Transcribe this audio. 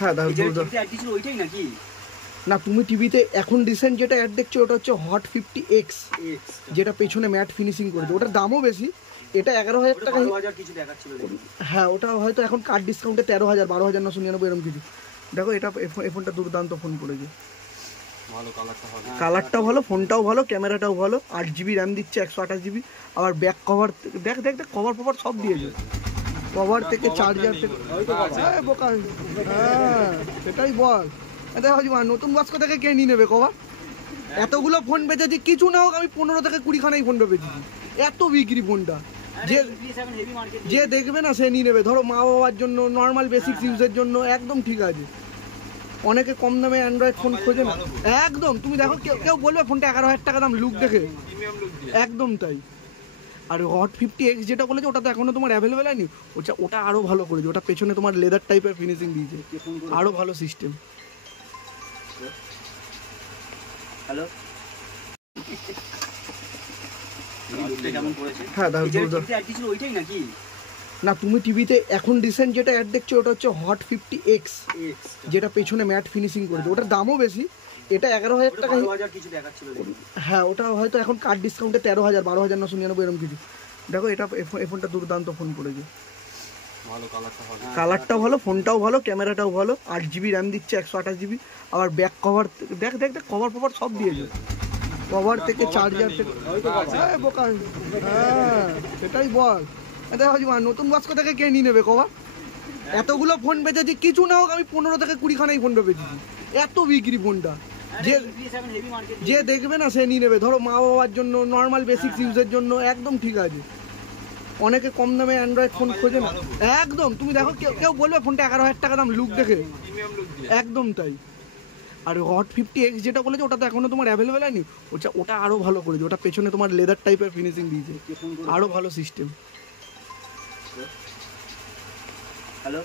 হ্যাঁ না, তুমি টিভিতে এখন রিসেন্ট যেটা অ্যাড দেখছো ওটা হচ্ছে হট 50X, যেটা পেছনে ম্যাট ফিনিশিং করেছে। ওটার দামও বেশি, এটা 11,000 টাকা। হ্যাঁ, ওটা হয়তো এখন কার্ড ডিসকাউন্টে 13,000, 12,999 এরকম কিছু। দেখো এটা এই ফোনটা দুর্দান্ত ফোন করেছে, কালারটা ভালো, ফোনটাও ভালো, ক্যামেরাটাও ভালো। 8GB র্যাম দিচ্ছে, 128GB। আবার ব্যাক কভার, দেখ দেখ দেখ, কভার ফভার সব দিয়েছে, কভার থেকে চার্জার থেকে। হ্যাঁ সেটাই বল। দেখো নতুন বক্স থেকে কে নিয়ে নেবে কভার? এতগুলো ফোন বেচেছি, কিছু না হোক আমি 15 থেকে 20 খানাই ফোন বেচেছি, এত বিক্রি ফোনটা। যে দেখবে না সে নিয়ে নেবে। ধরো মা বাবার জন্য, নর্মাল বেসিক ইউজের জন্য একদম ঠিক আছে। অনেকে কম দামে অ্যান্ড্রয়েড ফোন খোঁজে না, একদম। তুমি দেখো কেউ বলবে ফোনটা 11,000 টাকা দাম, লুক দেখে একদম তাই। আর হট 50X যেটা বলেছে ওটা তো এখনো তোমার অ্যাভেলেবেল হয়নি। ওটা আরো ভালো করেছে, ওটা পেছনে তোমার লেদার টাইপের ফিনিশিং দিয়েছে, আরো ভালো সিস্টেম। হ্যালো, হ্যাঁ না, তুমি টিভিতে এখন রিসেন্ট যেটা অ্যাড দেখছো ওটা হচ্ছে হট 50X, যেটা পেছনে ম্যাট ফিনিশিং করেছে। ওটার দামও বেশি, এটা 11,000 টাকা। হ্যাঁ, ওটা হয়তো এখন কার্ড ডিসকাউন্টে 13,000, 12,999 এরকম কিছু। দেখো এটা এই ফোনটা দুর্দান্ত ফোন করেছে, কালারটাও ভালো, ফোনটাও ভালো, ক্যামেরাটাও ভালো। 8GB র্যাম দিচ্ছে, 128GB। আবার ব্যাক কভার, দেখ দেখ দেখ, কভার ফভার সব দিয়েছে, কভার থেকে চার্জার থেকে। হ্যাঁ সেটাই বল। দেখো নতুন বক্স থেকে কে নিয়ে নেবে কভার? এতগুলো ফোন বেচেছি, কিছু না হোক আমি 15 থেকে 20 খানাই ফোন বেচেছি, এত বিক্রি ফোনটা। যে দেখবে না সে নিয়ে নেবে। ধরো মা বাবার জন্য, নর্মাল বেসিক ইউজের জন্য একদম ঠিক আছে। অনেকে কম দামে অ্যান্ড্রয়েড ফোন খোঁজে না, একদম। তুমি দেখো কেউ বলবে ফোনটা 11,000 টাকা দাম, লুক দেখে একদম তাই। আর হট 50X যেটা বলেছে ওটা তো এখনো তোমার অ্যাভেলেবেল হয়নি। ওটা আরো ভালো করেছে, ওটা পেছনে তোমার লেদার টাইপের ফিনিশিং দিয়েছে, আরো ভালো সিস্টেম। হ্যালো।